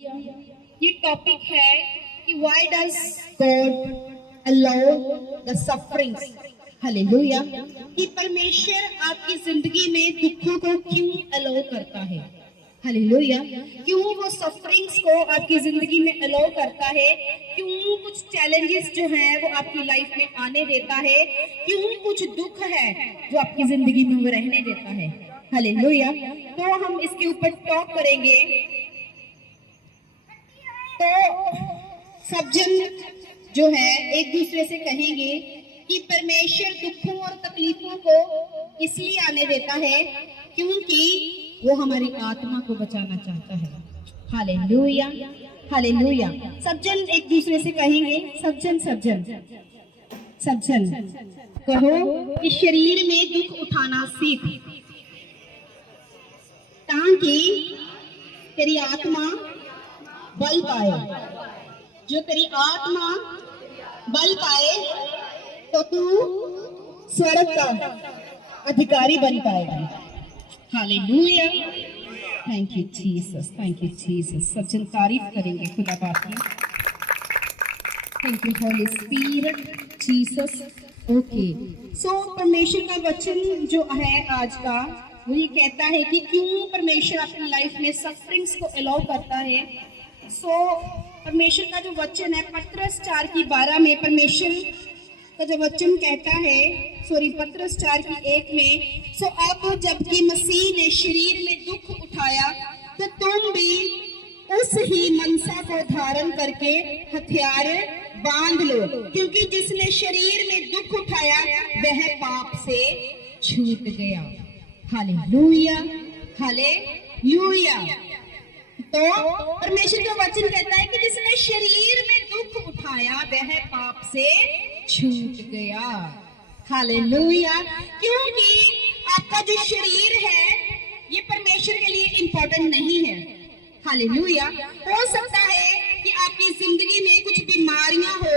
ये टॉपिक है कि why does God allow the sufferings. Hallelujah. कि परमेश्वर आपकी जिंदगी में दुखों को क्यों अलाउ करता है। हालेलुया। क्यों वो सफरिंग्स को आपकी जिंदगी में अलाउ करता है, क्यों कुछ चैलेंजेस जो हैं वो आपकी लाइफ में आने देता है, क्यों कुछ दुख है जो आपकी जिंदगी में वो रहने देता है। हालेलुया। तो हम इसके ऊपर टॉक करेंगे। तो सब जन जो है एक दूसरे से कहेंगे कि परमेश्वर दुखों और तकलीफों को इसलिए आने देता है क्योंकि वो हमारी आत्मा को बचाना चाहता है। Hallelujah, hallelujah. सब जन एक दूसरे से कहेंगे, सब जन कहो कि शरीर में दुख उठाना सीख, ताकि तेरी आत्मा बल पाए। जो तेरी आत्मा बल पाए तो तू स्वर्ग का अधिकारी बन पाएगा। Hallelujah. Thank you Jesus, thank you Jesus. सब जन तारीफ करेंगे खुदा बाप की। Thank you holy spirit Jesus. Okay, so परमेश्वर का वचन जो है आज का वो ये कहता है कि क्यों परमेश्वर अपनी लाइफ में सफरिंग्स को अलाउ करता है। परमेश्वर का जो वचन है पत्रस 4:12 में परमेश्वर का जो वचन कहता है, पत्रस 4:1 में, अब जबकि मसीह ने शरीर में दुख उठाया तो तुम भी उस ही मनसा को धारण करके हथियार बांध लो, क्योंकि जिसने शरीर में दुख उठाया वह पाप से छूट गया। Hallelujah, hallelujah. तो परमेश्वर का वचन कहता है कि जिसने शरीर में दुख उठाया वह पाप से छूट गया। हालेलुया। क्योंकि आपका जो शरीर है ये परमेश्वर के लिए इंपॉर्टेंट नहीं है। हालेलुया। हो सकता है कि आपकी जिंदगी में कुछ बीमारियां हो,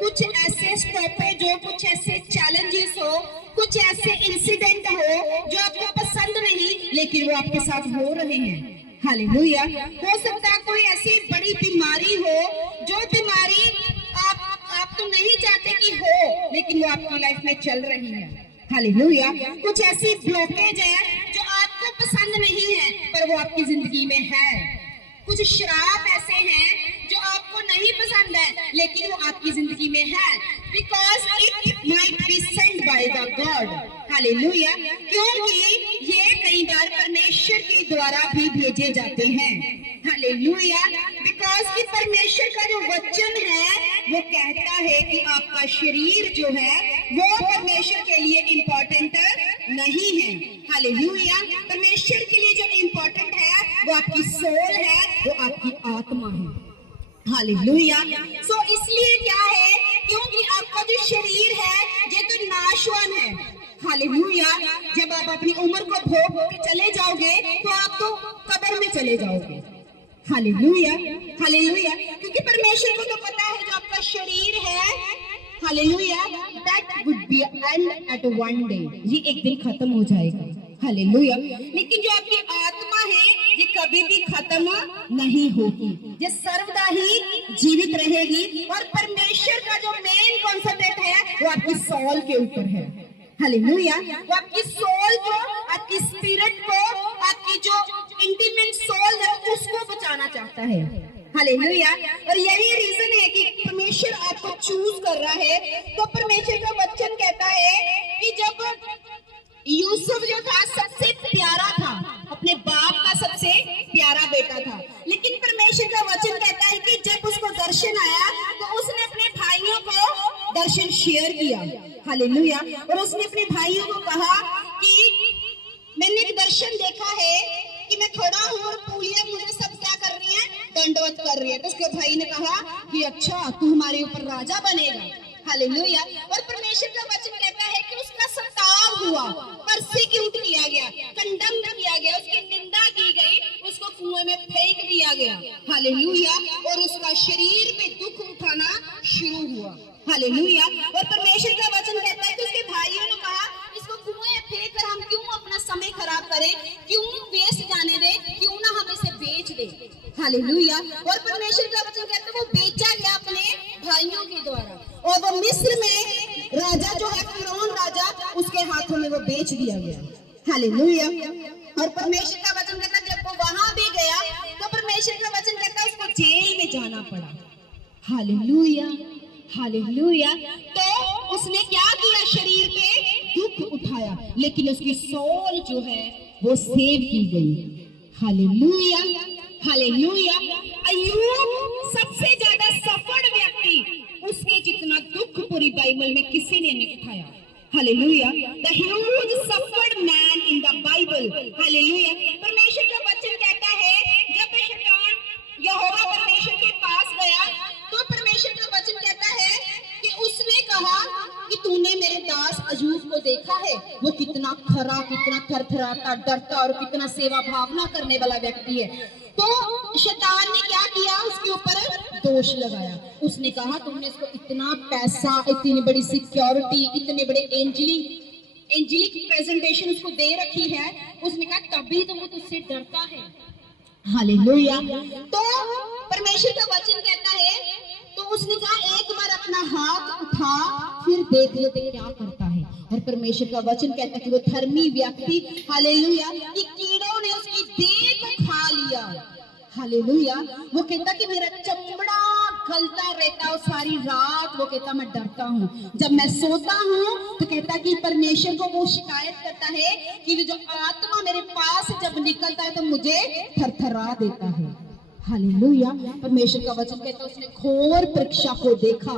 कुछ ऐसे स्टॉपेज हो, कुछ ऐसे चैलेंजेस हो, कुछ ऐसे इंसिडेंट हो जो आपको पसंद नहीं लेकिन वो आपके साथ हो रहे हैं। हालेलुया। हो सकता है कोई ऐसी बड़ी बीमारी हो जो बीमारी आप तो नहीं चाहते कि हो लेकिन वो आपकी लाइफ में चल रही है। हालेलुया। कुछ ऐसी ब्लॉकेज है जो आपको पसंद नहीं है पर वो आपकी जिंदगी में है। कुछ श्राप ऐसे हैं जो आपको नहीं पसंद है लेकिन वो आपकी जिंदगी में है, because it might be sent by the God. Hallelujah. क्योंकि ये कई बार परमेश्वर के द्वारा भी भेजे जाते हैं। हालेलुया। बिकॉज कि परमेश्वर का जो वचन है वो कहता है कि आपका शरीर जो है वो परमेश्वर के लिए इंपॉर्टेंट नहीं है। हालेलुया। परमेश्वर के लिए जो इंपॉर्टेंट है वो आपकी सोल है, वो आपकी आत्मा है। हालेलुया। इसलिए क्या है, क्योंकि आपका जो शरीर है ये तो नाशवान है। हालेलुया। जब आप अपनी उम्र को भोग के चले जाओगे तो आप तो कब्र में चले जाओगे। Hallelujah, hallelujah. क्योंकि परमेश्वर को तो पता है जो आपका शरीर है, hallelujah, that would be and at one day, ये एक दिन खत्म हो जाएगा। हालेलुया। लेकिन जो आपकी आत्मा है ये कभी भी खत्म नहीं होगी, ये सर्वदा ही जीवित रहेगी। और परमेश्वर का जो मेन कॉन्सेप्ट है वो आपकी सोल के ऊपर है। हालेलुया। वो आपकी सोल को, आपकी स्पिरिट को, आपकी जो इंटीमेट सोल है उसको बचाना चाहता है। हालेलुया। और यही रीजन है कि परमेश्वर आपको चूज कर रहा है। तो परमेश्वर का वचन कहता है कि जब यूसुफ जो था सबसे प्यारा था, अपने बाप का सबसे प्यारा बेटा था, लेकिन परमेश्वर का वचन कहता है कि जब उसको दर्शन आया तो उसने अपने भाइयों को दर्शन शेयर किया। हालेलुया। और उसने अपने भाइयों को कहा कि मैंने एक दर्शन देखा है कि मैं खड़ा हूँ और पूलियां मुझे सब क्या कर रही है, दंडवत कर रही है। तो उसके भाई ने कहा कि अच्छा तू हमारे ऊपर राजा बनेगा। हालेलुया। और परमेश्वर का वचन कहता है कि उसका सताव हुआ, परसिक्यूट किया गया, कंडम किया गया, उसकी निंदा की गई, उसको कुएं में फेंक दिया गया। हालेलुया। और उसका शरीर में दुख उठाना शुरू हुआ। हालेलुया। और परमेश्वर का वचन कहता है कि उसके भाइयों ने कहा इसको कुएं फेंक कर हम क्यों अपना समय खराब करें, क्यों वेस्ट जाने दें, क्यों ना हम इसे बेच दें। हालेलुया। और परमेश्वर का वचन कहता है वो बेचा गया अपने भाइयों के द्वारा और वो मिस्र में राजा जो है फिरौन राजा उसके हाथों में वो बेच दिया गया। हालेलुया। और परमेश्वर का वचन कहता है जब वो वहां भी गया तो परमेश्वर का वचन कहता है उसको जेल में जाना पड़ा। Hallelujah, hallelujah. तो उसने क्या किया, शरीर पे दुख उठाया, लेकिन उसकी सोल जो है वो सेव की गई। Hallelujah, hallelujah. अय्यूब सबसे ज्यादा सफल व्यक्ति, उसके जितना दुख पूरी बाइबल में किसी ने नहीं उठाया। Hallelujah. The huge suffered man in the Bible. Hallelujah. परमेश्वर का वचन कहता है जब शैतान यहोवा परमेश्वर के पास गया तो परमेश्वर का वचन कहता है कि उसने कहा कि तूने मेरे दास अय्यूब को देखा है, वो कितना खरा, कितना थरथराता, डरता और कितना सेवा भावना करने वाला व्यक्ति है। तो शैतान ने क्या किया, उसके ऊपर दोष लगाया। उसने कहा तुमने इसको इतना पैसा, इतनी बड़ी सिक्योरिटी, इतने बड़े एंजेलिक प्रेजेंटेशन उसको दे रखी है, उसने कहा तभी तो वो तुझसे डरता है। हालेलुया। तो परमेश्वर का वचन कहता है तो उसने कहा एक बार अपना हाथ उठा फिर देख लेते क्या करता है। और परमेश्वर का वचन कहता है कि वो धर्मी व्यक्ति, हालेलुया, कि कीड़ों ने उसकी देह को खा लिया। हालेलुया। वो कहता कि मेरा चमड़ा गलता रहता है सारी रात। वो कहता मैं डरता हूँ, जब मैं सोता हूँ तो कहता कि परमेश्वर को वो शिकायत करता है कि जो आत्मा मेरे पास जब निकलता है तो मुझे थरथरा देता है। हालेलुया। परमेश्वर का वचन कहता है उसने घोर परीक्षा को देखा।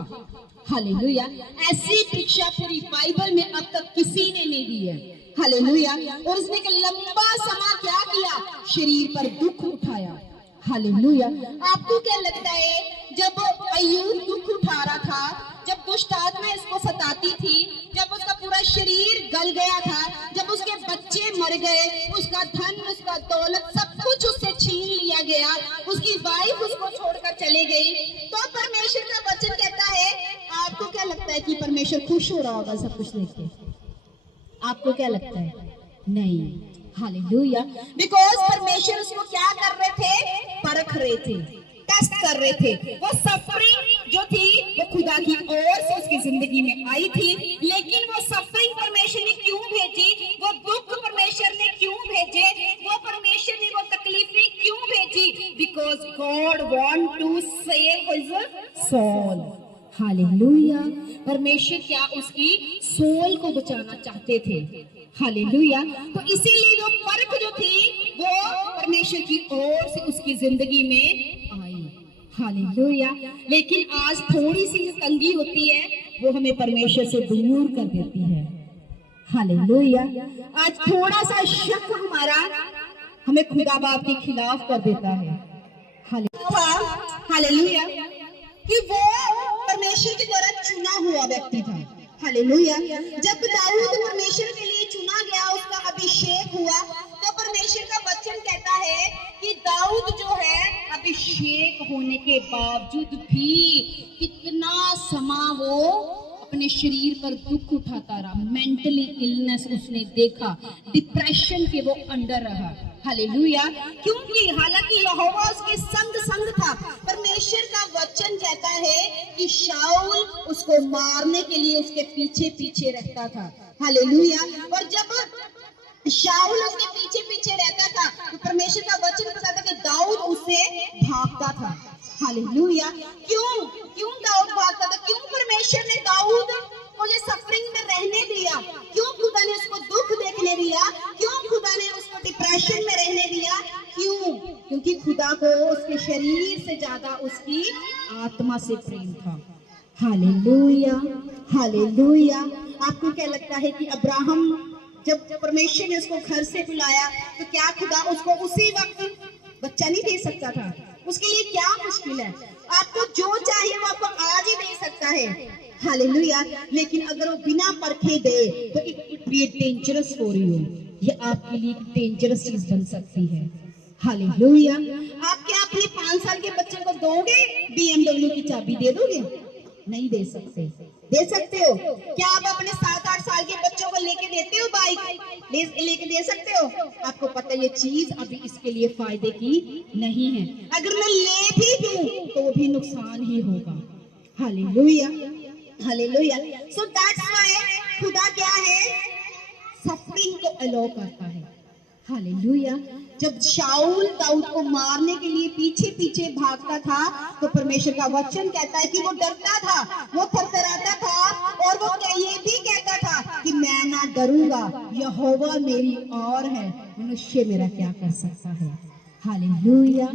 हालेलुया। ऐसी परीक्षा पूरी बाइबल में अब तक किसी ने नहीं दी है। हालेलुया। और उसने एक लंबा समय क्या किया, शरीर पर दुख उठाया। हालेलुया। आपको क्या लगता है जब अय्यूब दुख उठा रहा था, जब दुष्ट आत्मा इसको सताती थी, जब उसका पूरा शरीर गल गया था, जब उसके बच्चे मर गए, उसका धन, उसका दौलत सब कुछ उससे छीन लिया गया, उसकी वाइफ उसको छोड़कर चले गई, तो परमेश्वर का वचन कहता है, आपको क्या लगता है कि परमेश्वर खुश हो रहा होगा सब कुछ देख के? आपको क्या लगता है? नहीं। हालेलुया। बिकॉज परमेश्वर उसको क्या कर रहे थे, परख रहे थे, टेस्ट कर रहे थे। वो सफरिंग जो थी वो खुदा की ओर से उसकी जिंदगी में आई थी, लेकिन वो सफरिंग परमेश्वर ने क्यों भेजी, वो दुख परमेश्वर ने क्यों भेजे, वो परमेश्वर ने वो तकलीफें क्यों भेजी? Because God want to save his soul. Hallelujah. परमेश्वर क्या उसकी सोल को बचाना चाहते थे। हालेलुया। तो इसीलिए वो परख जो थी वो परमेश्वर की ओर से उसकी जिंदगी में आई। हालेलुया। लेकिन आज थोड़ी सी तंगी होती है वो हमें परमेश्वर से दूर कर देती है। हालेलुया। आज थोड़ा सा शक हमारा हमें खुदा बाप के खिलाफ कर देता है। हालेलुया। कि वो परमेश्वर के द्वारा चुना हुआ व्यक्ति था। हालेलुया। जब दाऊद परमेश्वर के लिए चुना गया, उसका अभिषेक हुआ, तो परमेश्वर का वचन कहता है कि दाऊद जो है अभिषेक होने के बावजूद भी कितना समय वो अपने शरीर पर दुख उठाता रहा। मेंटली इलनेस उसने देखा, डिप्रेशन के वो अंडर रहा। हालेलुया। क्योंकि हालांकि यहोवा उसके संग था, परमेश्वर का वचन कहता है कि शाऊल उसको मारने के लिए उसके पीछे पीछे रहता था। हालेलुया। और जब शाऊल उसके पीछे पीछे रहता था तो परमेश्वर का वचन बताता कि दाऊद उससे भागता था। हालेलुया। क्यों दाऊद भागता था? क्यों परमेश्वर ने दाऊद को ये सफरिंग में रहने दिया? क्यों खुदा ने उसको दुख देखने दिया? क्यों खुदा ने उसको डिप्रेशन में रहने दिया? क्यों? क्योंकि खुदा को उसके शरीर से ज्यादा उसकी आत्मा से प्रेम था। Hallelujah, hallelujah. आपको क्या लगता है कि अब्राहम जब परमेश्वर ने उसको घर से बुलाया तो क्या खुदा उसको उसी वक्त बच्चा नहीं दे सकता था? उसके लिए क्या मुश्किल है? आपको जो चाहिए वो आपको आज ही दे सकता है। हालेलुया। लेकिन अगर वो बिना परखे दे तो it be dangerous for you. ये आपके लिए एक डेंजरस चीज बन सकती है। हालेलुया। आप क्या अपने 5 साल के बच्चे को दोगे BMW की चाबी? दे दोगे? नहीं दे सकते। दे सकते हो? क्या आप अपने 7-8 साल के बच्चों को को लेके देते हो बाइक, लेके दे सकते हो? आपको पता है ये चीज अभी इसके लिए फायदे की नहीं है। अगर मैं ले भी दूं तो वो भी नुकसान ही होगा। Hallelujah, hallelujah. So that's why खुदा क्या है, सफरिंग को अलो करता है। हालेलुया। जब शाऊल दाऊद को मारने के लिए पीछे पीछे भागता था तो परमेश्वर का वचन कहता है कि वो डरता था, वो थरथराता था और वो ये भी कहता था कि मैं ना डरूंगा, यहोवा मेरी और है, मनुष्य मेरा क्या कर सकता है। Hallelujah,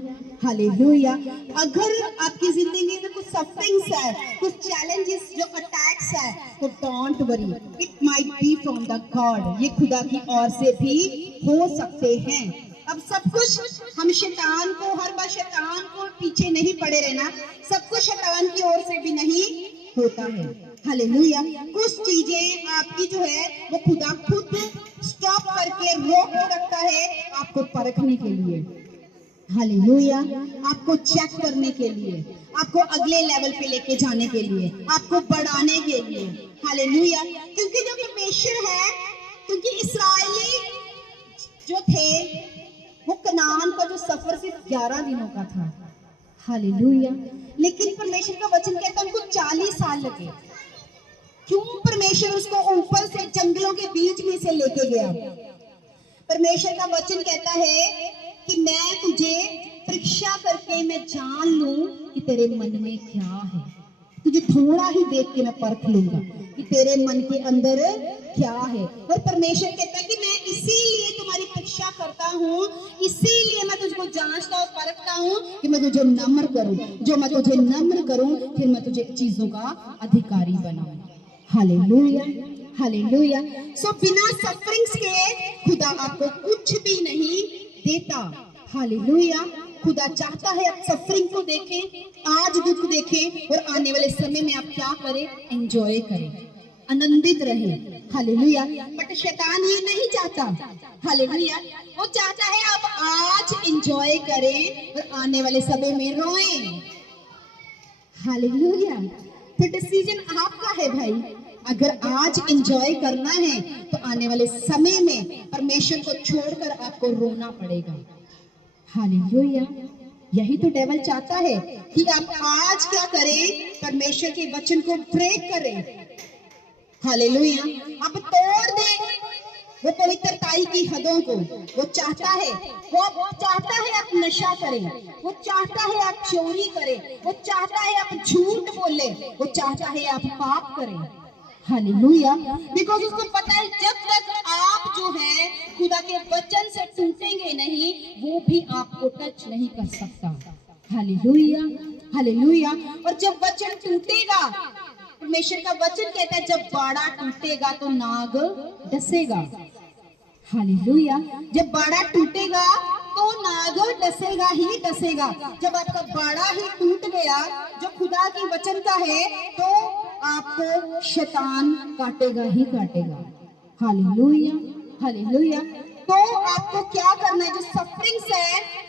hallelujah. अगर आपकी जिंदगी में कुछ सफरिंग्स है, कुछ चैलेंजेस जो अटैक्स है, तो don't worry, it might be from the God, ये खुदा की ओर से भी हो सकते हैं। अब सब कुछ हम शैतान को, हर बार शैतान को पीछे नहीं पड़े रहना, सब कुछ शैतान की ओर से भी नहीं होता है। हालेलुया। कुछ चीजें आपकी जो है वो खुदा खुद स्टॉप करके रोक रखता है आपको परखने के लिए। हालेलुया। आपको चेक करने के लिए, आपको अगले लेवल पे लेके जाने के लिए, आपको बढ़ाने के लिए। हालेलुया। क्योंकि जो परमेश्वर है, क्योंकि इस्राएली जो थे वो कनान का जो सफर सिर्फ 11 दिनों का था। हालेलुया। लेकिन परमेश्वर का वचन कहता है उनको 40 साल लगे। क्यों? परमेश्वर उसको ऊपर से जंगलों के बीच में से लेके गया। परमेश्वर का वचन कहता है कि मैं तुझे परीक्षा करके मैं जान लूं कि तेरे मन में क्या है। तुझे थोड़ा ही देख के मैं परख लूंगा कि तेरे मन के अंदर क्या है। और परमेश्वर कहता है कि मैं इसीलिए तुम्हारी परीक्षा करता हूँ, इसीलिए मैं तुझको जांचता और परखता हूँ कि मैं तुझे नम्र करूं। जो मैं तुझे नम्र करूं फिर मैं तुझे चीजों का अधिकारी बनाऊं। Hallelujah, hallelujah. सो बिना सफरिंग्स के खुदा आपको कुछ भी नहीं देता। हालेलुया। खुदा चाहता है आप सफरिंग को देखें, आज दुख देखें और आने वाले समय में आप क्या करें, एंजॉय करें, आनंदित रहे। हालेलुया। बट शैतान ये नहीं चाहता। हालेलुया। वो चाहता है आप आज एंजॉय करें और आने वाले समय में रोएं। हालेलुया। तो डिसीजन आपका है भाई। अगर आज एंजॉय करना है तो आने वाले समय में परमेश्वर को छोड़कर आपको रोना पड़ेगा। हालेलुया। यही तो डेविल चाहता है कि आप आज क्या करें, परमेश्वर के वचन को ब्रेक करें। हालेलुया। आप तोड़ दें वो पवित्रताई की हदों को। वो चाहता है आप नशा करें, वो चाहता है आप चोरी करें, वो चाहता है आप झूठ बोले, वो चाहता है आप पाप करें। हालेलुया। बिकॉज उसको पता है जब तक आप जो है खुदा के वचन से टूटेंगे नहीं, वो भी आपको टच नहीं कर सकता। Hallelujah, hallelujah. और जब वचन टूटेगा, परमेश्वर का वचन कहता है जब बाड़ा टूटेगा तो नाग डसेगा। हालेलुया। जब बाड़ा टूटेगा तो नाग डसेगा ही डसेगा। जब आपका बाड़ा ही टूट गया जो खुदा की वचन का है, तो आपको शैतान काटेगा ही काटेगा। Hallelujah, hallelujah. तो आपको क्या करना है, जो सफरिंग्स है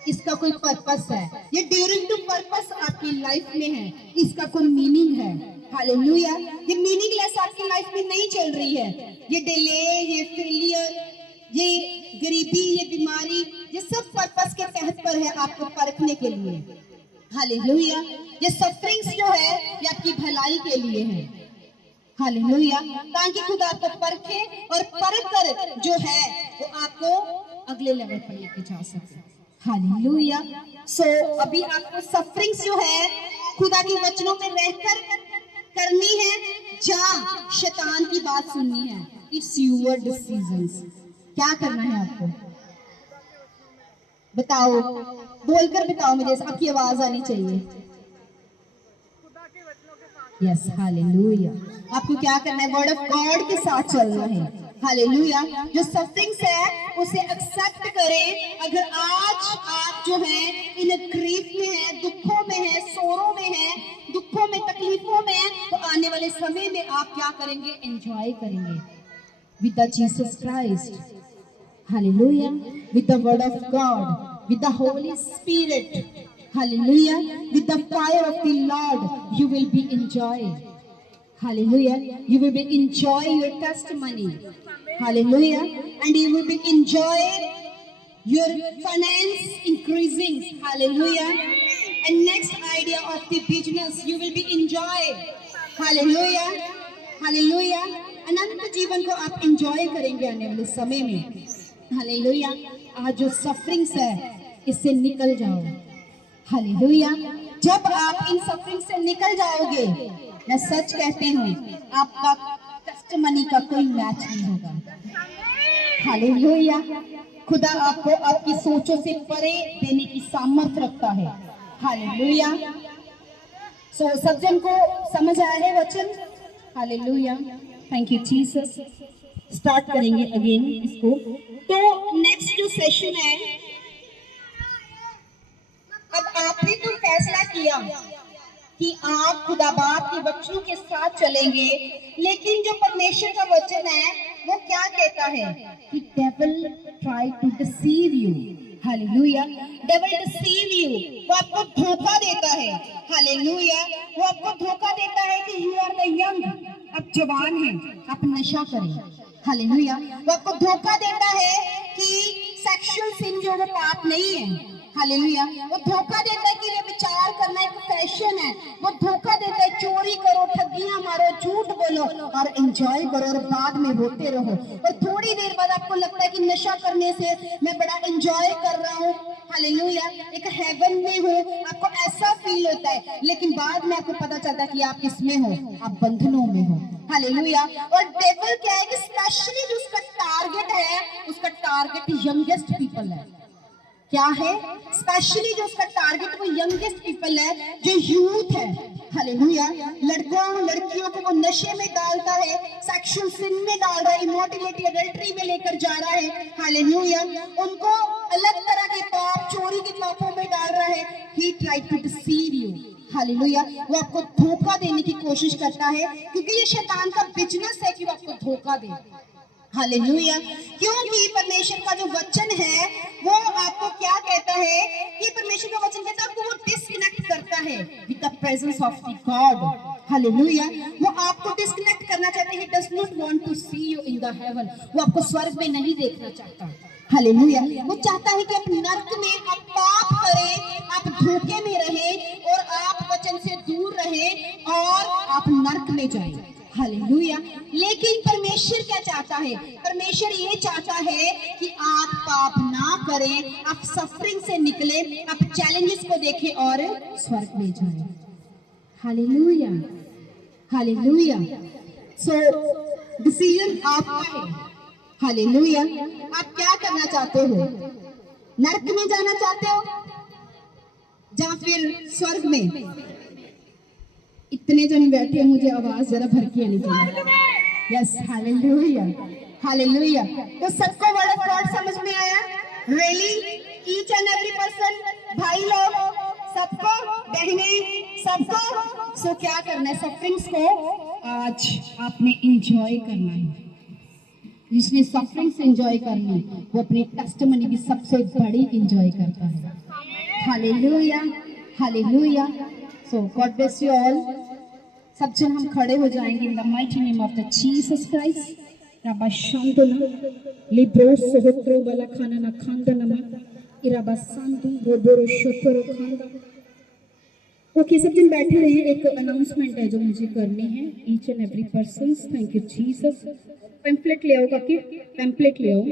इसका कोई पर्पस है, ये ड्यूरिंग टू पर्पस आपकी लाइफ में है, इसका कोई मीनिंग है। हालेलुया। ये मीनिंगलेस आपकी लाइफ में नहीं चल रही है। ये डिले, ये फेलियर, ये गरीबी, ये बीमारी, ये सब पर्पस के तहत पर है आपको परखने के लिए। हालेलुया। ये सफरिंग्स जो है ये आपकी भलाई के लिए है। हालेलुया। ताकि खुदा आपको परखे और परख कर जो है वो आपको अगले लेवल पर लेके जा सके। हालेलुया। सो अभी आपको सफरिंग्स जो है खुदा के वचनों में रहकर करनी है, जहाँ शैतान की बात सुननी है। It's your decisions. क्या करना है आपको, बताओ, बोलकर बताओ मुझे, आपकी आवाज आनी चाहिए। Yes, hallelujah. आपको क्या करना है, वर्ड ऑफ गॉड के साथ चलना है। हालेलुया। जो सफरिंग्स है उसे एक्सेप्ट करें। अगर आज आप जो है इन ग्रीफ में है, दुखों में है, सोरों में है, दुखों में, तकलीफों में है, तो आने वाले समय में आप क्या करेंगे, एंजॉय करेंगे with the Jesus Christ. Hallelujah. With the word of God, with the Holy Spirit, hallelujah, with the fire of the Lord, you will be enjoying. Hallelujah. You will be enjoy your testimony. Hallelujah. And you will be enjoy your finance increasing. Hallelujah. And next idea of the business, you will be enjoy. Hallelujah. Hallelujah. अनंत जीवन को आप enjoy करेंगे आने वाले समय में. Hallelujah. आज जो sufferings है इससे निकल जाओ. Hallelujah. जब आप इन सफरिंग से निकल जाओगे, मैं सच कहती हूँ आपका टेस्टिमनी का कोई मैच नहीं होगा. हालेलुया. खुदा आपको आपकी सोचों से परे देने की सामर्थ रखता है. हालेलुया. सो सब जन को समझ आया है वचन? Hallelujah. Thank you Jesus. Start करेंगे अगेन इसको. तो नेक्स्ट जो सेशन है, अब आपने तो फैसला किया कि आप खुदा बाप के बच्चों के साथ चलेंगे, लेकिन जो परमेश्वर का वचन है वो क्या कहता है कि devil try to deceive you. Hallelujah. Devil deceive you. वो आपको धोखा देता है. हालेलुया. वो आपको धोखा देता है कि यू आर द यंग, आप जवान हैं, आप नशा करें. हालेलुया. वो आपको धोखा देता है कि सेक्सुअल सिन जो वो पाप नहीं है. हालेलुया. वो धोखा देता है कि ये विचार करना एक फैशन है. वो धोखा देता है चोरी करो, ठगियां मारो, झूठ बोलो और एंजॉय करो और बाद में रोते रहो. और थोड़ी देर बाद आपको लगता है कि नशा करने से मैं बड़ा एंजॉय कर रहा हूँ. हालेलुया. एक हेवन में हूँ, आपको ऐसा फील होता है, लेकिन बाद में आपको पता चलता है कि आप किसमें हो, आप बंधनों में हो. हालेलुया. और डेविल क्या है कि स्पेशली जो उसका टारगेट है, उसका टारगेट यंगेस्ट पीपल है. क्या है? स्पेशली जो उसका टारगेट वो यंगेस्ट पीपल है, जो यूथ है. हालेलुया. लड़कों लड़कियों को वो नशे में डालता है, सेक्सुअल सिन में डाल रहा है, इमोर्टलिटी अडल्ट्री में लेकर जा रहा है. हालेलुया. उनको अलग तरह के पाप, चोरी के पापों में डाल रहा है. He try to deceive you. Hallelujah. वो आपको धोखा देने की कोशिश करता है, क्योंकि ये शैतान का बिजनेस है कि वो आपको धोखा दे. हालेलुया. क्योंकि परमेश्वर का जो वचन है वो आपको क्या कहता है कि परमेश्वर का वचन कहता है आपको वो डिस्कनेक्ट करता है with the presence of the God. Hallelujah. वो आपको डिस्कनेक्ट करना चाहता है. He does not want to see you in the heaven. वो आपको स्वर्ग में नहीं देखना चाहता. हालेलुया. वो चाहता है कि आप नर्क में, आप पाप करें, आप धोखे में रहें और आप वचन से दूर रहें और आप नर्क में जाएं. हालेलुया. लेकिन परमेश्वर क्या चाहता है? परमेश्वर ये चाहता है कि आप पाप ना करें, आप सफरिंग से निकले, आप चैलेंजेस को देखें और स्वर्ग में जाएं. हालेलुया. हालेलुया. सो डिसीजन आपका है. हालेलुया. आप क्या करना चाहते हो? नर्क में जाना चाहते हो या फिर स्वर्ग में? इतने जन बैठे हैं, मुझे आवाज जरा भर के आनी चाहिए. यस. हालेलुया. हालेलुया. तो सबको वर्ड ऑफ गॉड समझ में आया? Really? Each and every person, भाई लोग सबको, बहनें सबको. सो क्या करना है? सफरिंग्स को आज आपने एंजॉय करना है. जिसने सफरिंग्स एंजॉय करनी वो अपनी टेस्टिमनी की सबसे बड़ी एंजॉय करता है. Hallelujah. Hallelujah. So God bless you all. सब जन हम खड़े हो जाएंगे in the mighty name of the Jesus Christ. राबा शांतना लिब्रो सोहत्रो वाला खाना ना खांदा नमा इराबा शांतु बोबोरो शोतरो खांदा. ओके, सब जन बैठे रहे. एक अनाउंसमेंट है जो मुझे करनी है. Each and every person. Thank you Jesus. Pamphlet ले आओ काकी, पैम्पलेट ले आओ.